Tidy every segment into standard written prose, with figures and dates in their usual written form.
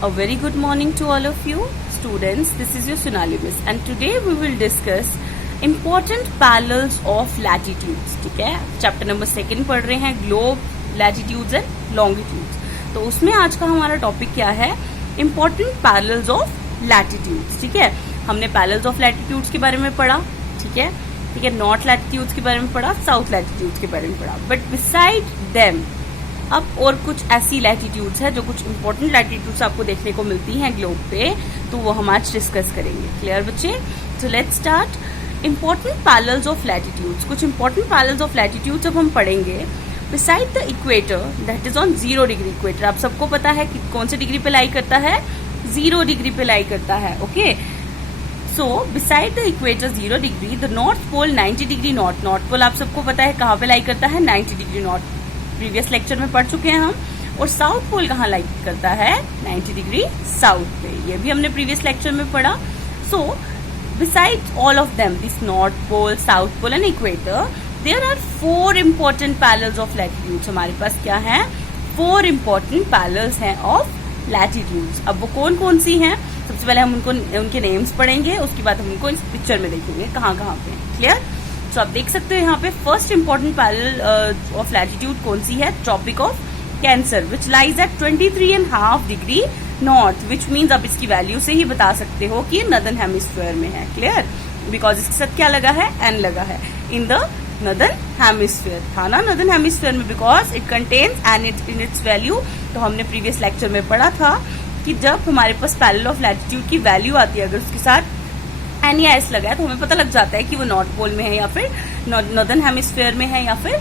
A very good morning to all of you students. This is your Sonali Miss and today we will discuss important parallels of latitudes. ठीक है, chapter number 2 पढ़ रहे हैं, globe, latitudes and longitudes. तो उसमें आज का हमारा टॉपिक क्या है? Important parallels of latitudes. ठीक है, हमने पैरेलल्स ऑफ लैटिट्यूड्स के बारे में पढ़ा। ठीक है, नॉर्थ लैटिट्यूड्स के बारे में पढ़ा, साउथ लैटिट्यूड्स के बारे में पढ़ा। बट बिसाइड देम अब और कुछ ऐसी लैटिट्यूड्स है जो कुछ इंपॉर्टेंट लैटिट्यूड्स आपको देखने को मिलती हैं ग्लोब पे, तो वो हम आज डिस्कस करेंगे। क्लियर बच्चे? तो let's start. Important parallels of latitudes. कुछ इंपॉर्टेंट पैरेलल्स ऑफ लैटिट्यूड्स अब हम पढ़ेंगे। Beside the equator that is on 0 degree equator. आप सबको पता है कि कौन से डिग्री पे लाई करता है? 0 डिग्री पे लाई करता है। Okay, so beside the equator 0 degree the north pole 90 degree north. North pole आप सबको पता है कहाँ पे लाई करता है? 90 डिग्री नॉर्थ। प्रीवियस लेक्चर में पढ़ चुके हैं हम। और साउथ पोल कहाँ लाई करता है? 90 डिग्री साउथ पे। ये भी हमने प्रीवियस लेक्चर में पढ़ा। So beside all of them, this north pole, south pole and equator, there are 4 important parallels of latitudes. हमारे पास क्या है? 4 इंपॉर्टेंट पैरेलल्स हैं ऑफ लैटिट्यूड्स। अब वो कौन कौन सी हैं? सबसे पहले हम उनके नेम्स पढ़ेंगे, उसके बाद हम उनको इस पिक्चर में देखेंगे कहाँ कहाँ पे। क्लियर? तो आप देख सकते हो यहाँ पे first important parallel of latitude कौन सी है? Tropic of Cancer which lies at 23.5 degree north, which means आप इसकी वैल्यू से ही बता सकते हो कि ये नदर्न हेमिस्फीयर में है। क्लियर? बिकॉज इसके साथ क्या लगा है? एन लगा है। इन द नदर्न हेमिस्फीयर था ना, नदर्न हेमिस्फीयर में, because it contains an in its value. तो हमने प्रीवियस लेक्चर में पढ़ा था कि जब हमारे पास पैरेलल ऑफ लैटिट्यूड की वैल्यू आती है, अगर उसके साथ एन या एस लगा है, तो हमें पता लग जाता है कि वो नॉर्थ पोल में है या फिर नॉर्दर्न हेमिस्फीयर में है या फिर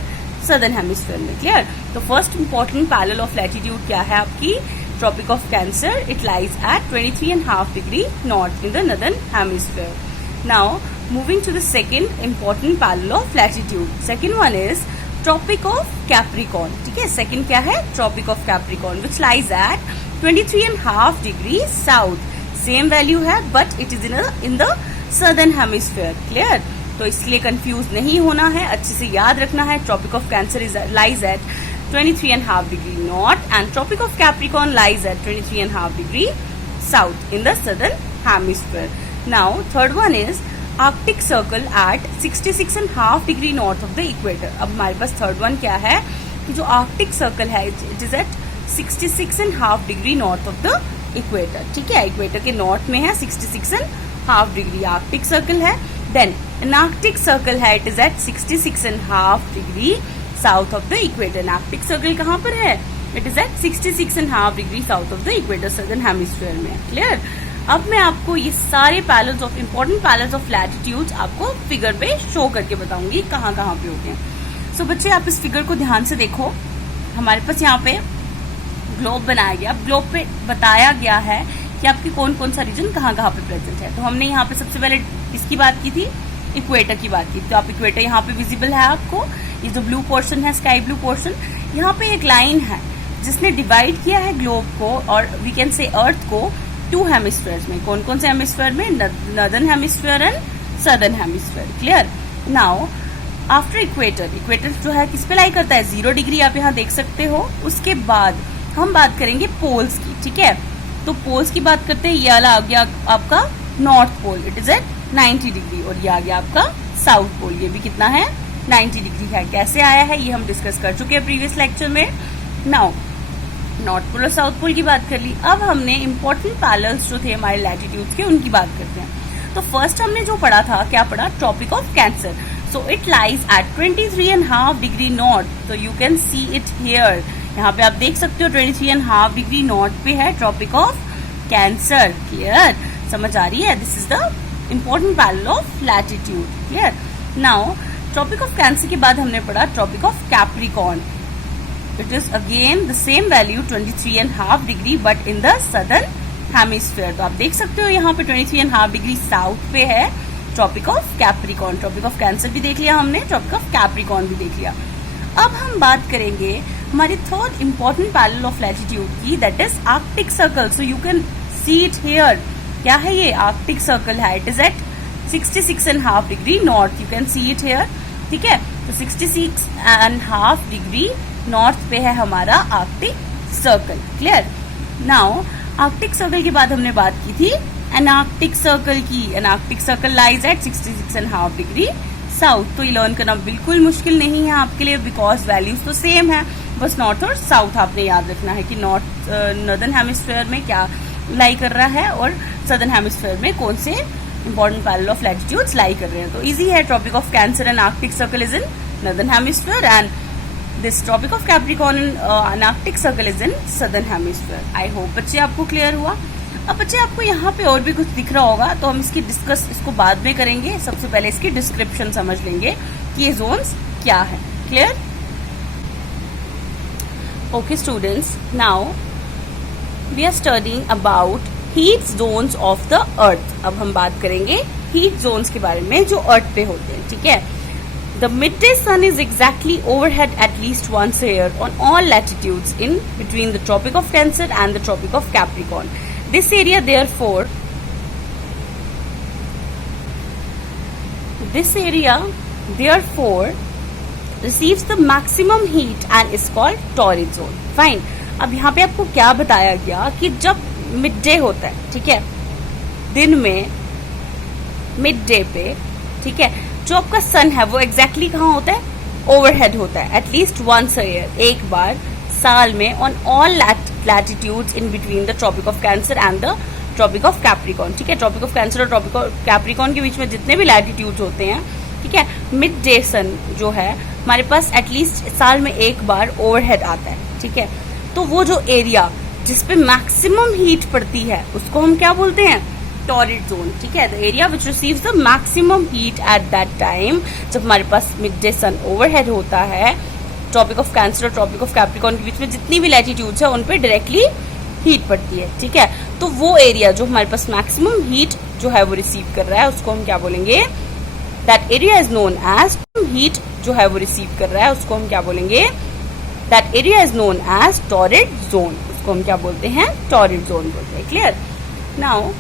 सदर्न हेमिस्फीयर में। क्लियर? तो first important parallel of latitude क्या है आपकी? Tropic of Cancer. It lies at 23.5 degree north in the northern hemisphere. Now moving to the second important parallel of latitude. Second one is Tropic of Capricorn. ठीक है, second क्या है? Tropic of Capricorn which lies at 23.5 degree south. Same value है but it is in the southern hemisphere. Clear? तो इसलिए confuse नहीं होना है, अच्छे से याद रखना है। Tropic of Cancer is lies at 23.5 degree north and tropic of Capricorn lies at 23.5 degree south in the southern hemisphere. Now third one is Arctic circle at 66.5 degree north of the equator. अब हमारे पास third one क्या है कि जो Arctic circle है it is at 66.5 degree north of the equator. ठीक है, इक्वेटर के नॉर्थ में है 66.5 डिग्री आर्कटिक सर्कल है। देन एन आर्कटिक सर्कल है, it is at 66.5 degree south of the equator. Arctic circle कहाँ पर है? It is at 66.5 degree south of the equator, southern hemisphere में। क्लियर? अब मैं आपको ये सारे parallels of important parallels of latitudes आपको फिगर पे शो करके बताऊंगी कहाँ कहाँ पे होते हैं। सो बच्चे आप इस फिगर को ध्यान से देखो। हमारे पास यहाँ पे ग्लोब बनाया गया। ग्लोब पे बताया गया है कि आपकी कौन कौन सा रीजन कहाँ कहाँ पे प्रेजेंट है। तो हमने यहाँ पे सबसे पहले किसकी बात की थी? इक्वेटर की बात की। तो आप इक्वेटर यहाँ पे विजिबल है आपको। ये जो ब्लू पोर्शन है, स्काई ब्लू पोर्शन, यहाँ पे एक लाइन है जिसने डिवाइड किया है ग्लोब को और वी कैन से अर्थ को 2 हेमिस्फीयर्स में। कौन कौन से हेमिस्फीयर में? Northern hemisphere and southern hemisphere. Clear? Now after equator, equator जो है किस पे लाई करता है? 0 डिग्री आप यहाँ देख सकते हो। उसके बाद हम बात करेंगे पोल्स की। ठीक है, तो पोल्स की बात करते हैं। ये वाला आ गया आपका north pole, it is at 90 degree, और ये आ गया आपका साउथ पोल, ये भी कितना है? 90 डिग्री है। कैसे आया है ये हम डिस्कस कर चुके हैं प्रीवियस लेक्चर में। नाउ नॉर्थ पोल और साउथ पोल की बात कर ली। अब हमने इंपॉर्टेंट पैरेलल्स जो थे हमारे लैटिट्यूड्स के, उनकी बात करते हैं। तो फर्स्ट हमने जो पढ़ा था, क्या पढ़ा? Tropic of Cancer. So it lies at 23.5 degree north. तो you can see it here. यहाँ पे आप देख सकते हो 23.5 डिग्री नॉर्थ पे है ट्रॉपिक ऑफ कैंसर। क्लियर? समझ आ रही है? This is the important parallel of latitude. Clear? Now tropic of Cancer के बाद हमने पढ़ा tropic of Capricorn. It is again the same value 23.5 degree but in the southern hemisphere. तो आप देख सकते हो यहाँ पे 23.5 डिग्री साउथ पे है tropic of Capricorn. Tropic of Cancer भी देख लिया हमने, ट्रॉपिक ऑफ कैप्रिकॉर्न भी देख लिया। अब हम बात करेंगे हमारी third important parallel of latitude की, that is Arctic Circle. So you can see it here. क्या है ये? आर्कटिक सर्कल है। It is at 66.5 degree north, you can see it here. ठीक है, तो 66.5 डिग्री नॉर्थ पे है हमारा आर्कटिक सर्कल। क्लियर? नाउ आर्कटिक सर्कल के बाद हमने बात की थी एनार्कटिक सर्कल की। Antarctic Circle lies at 66.5 degree south. तो ये लर्न करना बिल्कुल मुश्किल नहीं है आपके लिए, बिकॉज वैल्यूज तो सेम है, बस नॉर्थ और साउथ आपने याद रखना है कि नॉर्दर्न हेमिस्फीयर में क्या लाई कर रहा है और सदर्न हेमिस्फीयर में कौन से important parallel of latitudes lie कर रहे हैं। तो इजी है, tropic of Cancer and Arctic circle is in northern hemisphere and this tropic of Capricorn and Arctic circle is in southern hemisphere. I hope बच्चे आपको क्लियर हुआ। अब बच्चे आपको यहाँ पे और भी कुछ दिख रहा होगा, तो हम इसको बाद में करेंगे। सबसे पहले इसकी डिस्क्रिप्शन समझ लेंगे कि ये जोन्स क्या है। Clear? Okay students, now we are studying about heat zones of the earth. अब हम बात करेंगे हीट जोन्स के बारे में जो अर्थ पे होते हैं। ठीक है? The midday sun is exactly overhead at least once a year on all latitudes in between the Tropic of Cancer and the Tropic of Capricorn. This area therefore receives the maximum heat and is called torrid zone. Fine. अब यहाँ पे आपको क्या बताया गया कि जब mid day होता है, ठीक है, दिन में मिड डे पे, ठीक है, जो आपका सन है वो एग्जैक्टली कहाँ होता है? ओवरहेड होता है एटलीस्ट वंस अ ईयर, एक बार साल में, on all latitudes in between the tropic of Cancer and the tropic of Capricorn. ठीक है? ट्रॉपिक ऑफ कैंसर और ट्रॉपिक ऑफ कैप्रिकॉर्न के बीच में जितने भी लैटिट्यूड्स होते हैं, ठीक है, मिड डे सन जो है हमारे पास एटलीस्ट साल में एक बार ओवरहेड आता है। ठीक है? तो वो जो एरिया जिसपे मैक्सिमम हीट पड़ती है उसको हम क्या बोलते हैं? Torrid zone. ठीक है? The area which receives the maximum heat at that time, जब हमारे पास मिड डे सन ओवरहेड होता है, ट्रॉपिक ऑफ कैंसर और ट्रॉपिक ऑफ कैप्रिकॉर्न के बीच में जितनी भी लैटिट्यूड्स है उन पे डायरेक्टली हीट पड़ती है। ठीक है? तो वो एरिया जो हमारे पास मैक्सिमम हीट जो है वो रिसीव कर रहा है उसको हम क्या बोलेंगे? That area is known as, heat जो है वो रिसीव कर रहा है उसको हम क्या बोलेंगे? That area is known as torrid zone. उसको हम क्या बोलते हैं? टॉरिड जोन बोलते हैं। Clear? Now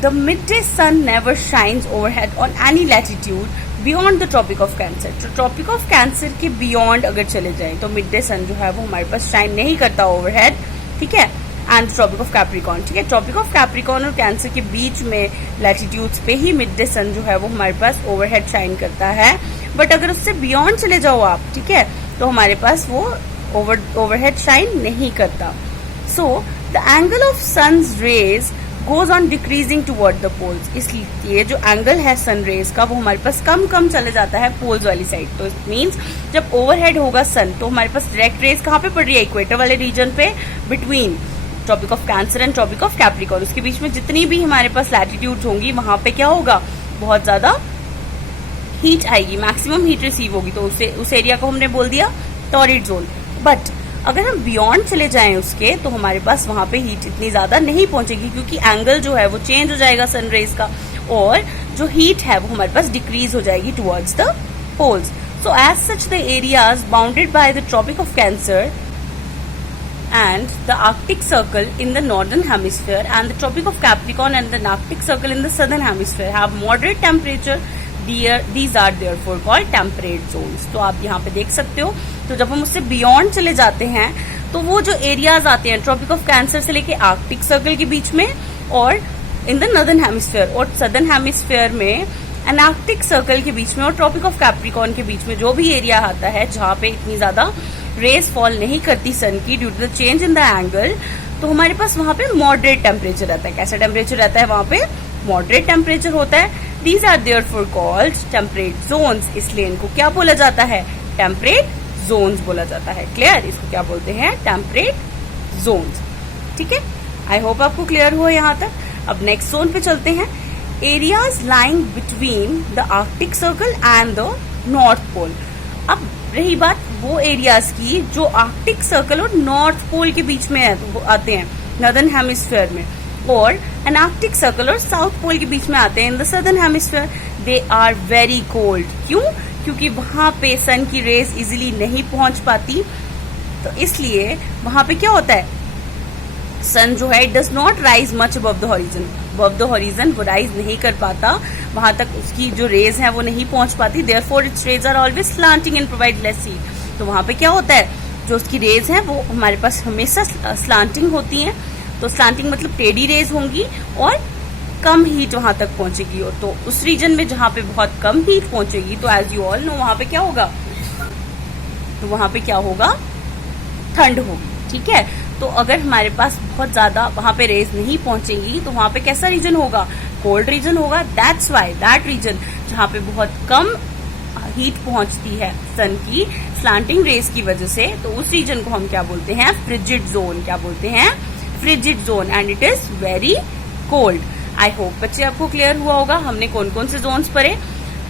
the midday sun never shines overhead on any latitude beyond the tropic of cancer. तो ट्रॉपिक ऑफ कैंसर के बियॉन्ड अगर चले जाए तो मिड डे सन जो है वो हमारे पास शाइन नहीं करता ओवरहेड। ठीक है? एंड ट्रॉपिक ऑफ कैप्रिकॉर्न, ठीक है, ट्रॉपिक ऑफ कैप्रिकॉर्न और कैंसर के बीच में लैटिट्यूड्स पे ही मिड डे सन जो है वो हमारे पास ओवरहेड शाइन करता है। बट अगर उससे बियॉन्ड चले जाओ आप, ठीक है, तो हमारे पास वो ओवरहेड शाइन नहीं करता। So the angle of sun's rays goes on decreasing toward the poles. इसलिए जो एंगल है सन रेज का वो हमारे पास कम कम चले जाता है पोल्स वाली साइड। तो इट मीन्स जब ओवरहेड होगा सन तो हमारे पास डायरेक्ट रेज कहाँ पे पड़ रही है? इक्वेटर वाले रीजन पे, between tropic of Cancer and tropic of Capricorn. उसके बीच में जितनी भी हमारे पास लैटिट्यूड्स होंगी वहां पे क्या होगा? बहुत ज्यादा हीट आएगी, मैक्सिमम हीट रिसीव होगी। तो उस एरिया को हमने बोल दिया टॉरिड जोन। बट अगर हम बियॉन्ड चले जाएं उसके तो हमारे पास वहां पे हीट इतनी ज्यादा नहीं पहुंचेगी, क्योंकि एंगल जो है वो चेंज हो जाएगा सनरेज का, और जो हीट है वो हमारे पास डिक्रीज हो जाएगी towards the poles. So as such the areas bounded by the tropic of Cancer and the Arctic Circle in the northern hemisphere and the Tropic of Capricorn and the Arctic Circle in the southern hemisphere have moderate temperature. These are therefore called temperate zones. तो आप यहाँ पे देख सकते हो, तो जब हम उससे बियॉन्ड चले जाते हैं तो वो जो एरियाज आते हैं ट्रॉपिक ऑफ कैंसर से लेके आर्कटिक सर्कल के बीच में और इन द नॉर्दर्न हेमिस्फीयर और सदर्न हेमिस्फीयर में एनार्कटिक सर्कल के बीच में और ट्रॉपिक ऑफ कैप्रिकॉर्न के बीच में जो भी एरिया आता है जहाँ पे इतनी ज्यादा रेज फॉल नहीं करती सन की due to the change in the angle, तो हमारे पास वहां पे मॉडरेट टेम्परेचर रहता है। कैसा टेम्परेचर रहता है? वहां पे मॉडरेट टेम्परेचर होता है। These are therefore called temperate zones. इसलिए इनको क्या बोला जाता है? टेम्परेट जोन्स बोला जाता है। क्लियर? इसको क्या बोलते हैं? Temperate zones. ठीक है? आई होप आपको क्लियर हुआ यहाँ तक। अब नेक्स्ट जोन पे चलते हैं। Areas lying between the Arctic circle and the north pole. अब रही बात वो एरियाज की जो आर्कटिक सर्कल और नॉर्थ पोल के बीच में आते हैं नॉर्दर्न हेमिस्फीयर में, और एनार्कटिक सर्कल और साउथ पोल के बीच में आते हैं in the southern hemisphere. They are very cold. क्यों? क्योंकि वहां पे सन की रेज इजिली नहीं पहुंच पाती, तो इसलिए वहां पे क्या होता है? सन जो है it does not rise much above the horizon. Above the horizon वो राइज नहीं कर पाता, वहां तक उसकी जो रेज है वो नहीं पहुंच पाती। Therefore its rays are always slanting and provide less heat. तो वहां पे क्या होता है? जो उसकी रेज है वो हमारे पास हमेशा स्लांटिंग होती हैं, तो स्लांटिंग मतलब टेढ़ी रेज होंगी और कम हीट वहां तक पहुंचेगी। और तो उस रीजन में जहां पे बहुत कम हीट पहुंचेगी, तो एज यू ऑल नो वहां पे क्या होगा, तो वहां पे क्या होगा, ठंड होगी। ठीक है, तो अगर हमारे पास बहुत ज्यादा वहां पे रेज नहीं पहुंचेंगी तो वहां पे कैसा रीजन होगा, कोल्ड रीजन होगा। दैट्स वाई दैट रीजन जहां पे बहुत कम हीट पहुंचती है सन की स्लांटिंग रेज की वजह से, तो उस रीजन को हम क्या बोलते हैं, फ्रिजिड जोन। क्या बोलते हैं, frigid zone, and it is very cold. I hope बच्चे आपको क्लियर हुआ होगा हमने कौन कौन से जोन्स पढ़े,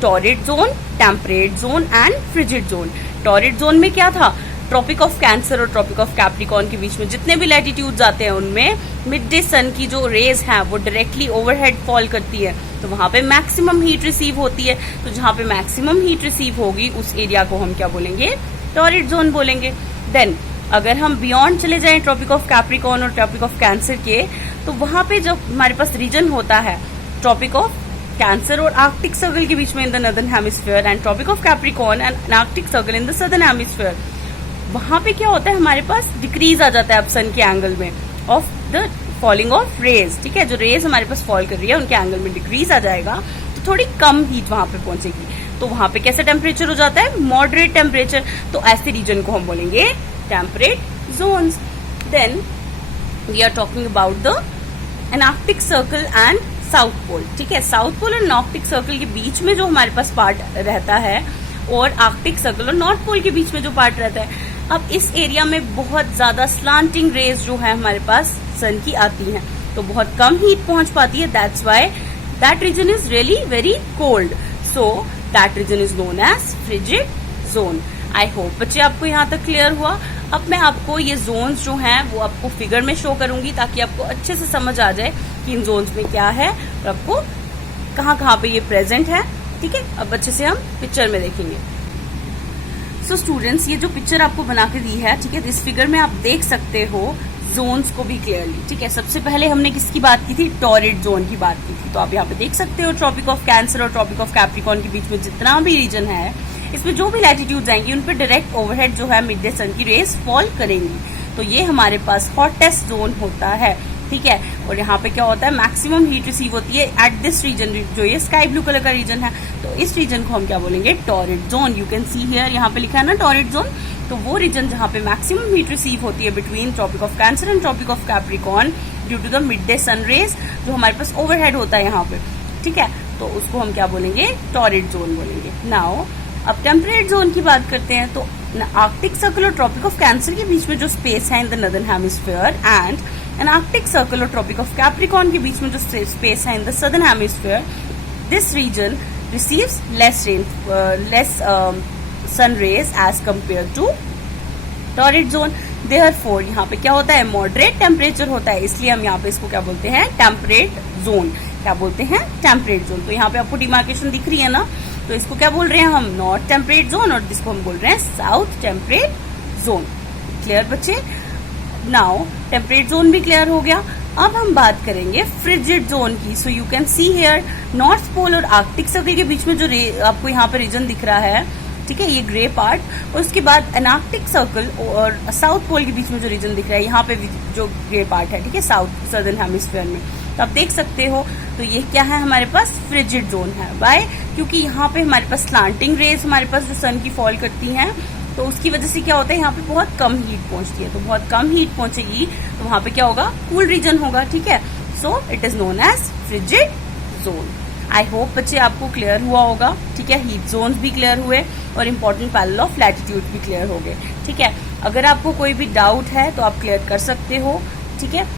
torrid zone, temperate zone and frigid zone. Torrid zone में क्या था, ट्रॉपिक ऑफ कैंसर और ट्रॉपिक ऑफ कैप्रिकॉर्न के बीच में जितने भी लैटिट्यूड्स आते हैं उनमें मिड डे सन की जो रेज है वो डायरेक्टली ओवरहेड फॉल करती है, तो वहां पे मैक्सिमम हीट रिसीव होती है। तो जहां पे मैक्सिमम हीट रिसीव होगी उस एरिया को हम क्या बोलेंगे, टॉरिड जोन बोलेंगे। देन अगर हम बियॉन्ड चले जाएं ट्रॉपिक ऑफ कैप्रिकॉर्न और ट्रॉपिक ऑफ कैंसर के, तो वहां पे जब हमारे पास रीजन होता है ट्रॉपिक ऑफ कैंसर और आर्कटिक सर्कल के बीच में in the northern hemisphere, and tropic of Capricorn and Arctic circle in the southern hemisphere, वहां पे क्या होता है, हमारे पास डिक्रीज आ जाता है अब सन के एंगल में of the falling of rays. ठीक है, जो रेज हमारे पास फॉल कर रही है उनके एंगल में डिक्रीज आ जाएगा, तो थोड़ी कम हीट वहां पे पहुंचेगी। तो वहां पे कैसा टेम्परेचर हो जाता है, मॉडरेट टेम्परेचर। तो ऐसे रीजन को हम बोलेंगे temperate zones. Then we are talking about the Antarctic Circle and south pole. ठीक है, साउथ पोल और नॉर्कटिक सर्कल के बीच में जो हमारे पास पार्ट रहता है और आर्कटिक सर्कल और नॉर्थ पोल के बीच में जो पार्ट रहता है, अब इस एरिया में बहुत ज्यादा स्लांटिंग रेज जो है हमारे पास सन की आती हैं, तो बहुत कम हीट पहुंच पाती है। That's why that region is really very cold, so that region is known as frigid zone. I hope बच्चे आपको यहाँ तक क्लियर हुआ। अब मैं आपको ये जोन्स जो हैं वो आपको फिगर में शो करूंगी ताकि आपको अच्छे से समझ आ जाए कि इन जोन्स में क्या है और आपको कहाँ कहाँ पे ये प्रेजेंट है। ठीक है, अब अच्छे से हम पिक्चर में देखेंगे। सो स्टूडेंट्स, ये जो पिक्चर आपको बना के दी है, ठीक है, इस फिगर में आप देख सकते हो जोन्स को भी क्लियरली। ठीक है, सबसे पहले हमने किसकी बात की थी, टॉरिड जोन की बात की थी। तो आप यहाँ पे देख सकते हो ट्रॉपिक ऑफ कैंसर और ट्रॉपिक ऑफ कैप्रिकॉर्न के बीच में जितना भी रीजन है, इसमें जो भी लैटिट्यूड्स आएंगी उन पे डायरेक्ट ओवरहेड जो है मिड डे सन की रेज फॉल करेंगी। तो ये हमारे पास हॉटेस्ट जोन होता है। ठीक है, और यहाँ पे क्या होता है, मैक्सिमम हीट रिसीव होती है एट दिस रीजन, जो ये स्काई ब्लू कलर का रीजन है। तो इस रीजन को हम क्या बोलेंगे, torrid zone. You can see here, यहाँ पे लिखा है ना टॉरिड जोन, तो वो रीजन जहाँ पे मैक्सिमम हीट रिसीव होती है between tropic of Cancer and tropic of Capricorn due to the midday sun rays, जो हमारे पास ओवरहेड होता है यहाँ पे। ठीक है, तो उसको हम क्या बोलेंगे, टॉरिड जोन बोलेंगे। नाउ अब टेम्परेट जोन की बात करते हैं, तो आर्कटिक सर्कल और ट्रॉपिक ऑफ कैंसर के बीच में जो स्पेस है in the northern hemisphere and an Arctic circle और ट्रॉपिक ऑफ कैप्रिकॉर्न के बीच में जो स्पेस है in the southern hemisphere, this region receives less sun rays as compare to torrid zone. Therefore यहाँ पे क्या होता है, मॉडरेट टेम्परेचर होता है, इसलिए हम यहाँ पे इसको क्या बोलते हैं, टेम्परेट जोन। क्या बोलते हैं, टेम्परेट जोन। तो यहाँ पे आपको डिमार्केशन दिख रही है ना, तो इसको क्या बोल रहे हैं हम, नॉर्थ टेम्परेट जोन, और जिसको हम बोल रहे हैं साउथ टेम्परेट जोन। क्लियर बच्चे? नाउ टेम्परेट जोन भी क्लियर हो गया। अब हम बात करेंगे फ्रिजिड जोन की। So you can see here north pole और आर्कटिक सर्कल के बीच में जो आपको यहाँ पे रीजन दिख रहा है, ठीक है, ये ग्रे पार्ट, और उसके बाद एनार्कटिक सर्कल और साउथ पोल के बीच में जो रीजन दिख रहा है, यहाँ पे जो ग्रे पार्ट है, ठीक है, साउथ सदर्न हेमिस्फीयर में, तो आप देख सकते हो। तो ये क्या है, हमारे पास फ्रिजिड जोन है। वाई? क्योंकि यहाँ पे हमारे पास स्लांटिंग रेज हमारे पास जो सन की फॉल करती हैं, तो उसकी वजह से क्या होता है, यहाँ पे बहुत कम हीट पहुंचती है। तो बहुत कम हीट पहुंचेगी तो वहां पे क्या होगा, कूल रीजन होगा। ठीक है, so it is known as frigid zone. I hope बच्चे आपको क्लियर हुआ होगा। ठीक है, हीट जोन्स भी क्लियर हुए और इंपॉर्टेंट पैरेलल ऑफ लैटिट्यूड भी क्लियर हो गए। ठीक है, अगर आपको कोई भी डाउट है तो आप क्लियर कर सकते हो। ठीक है।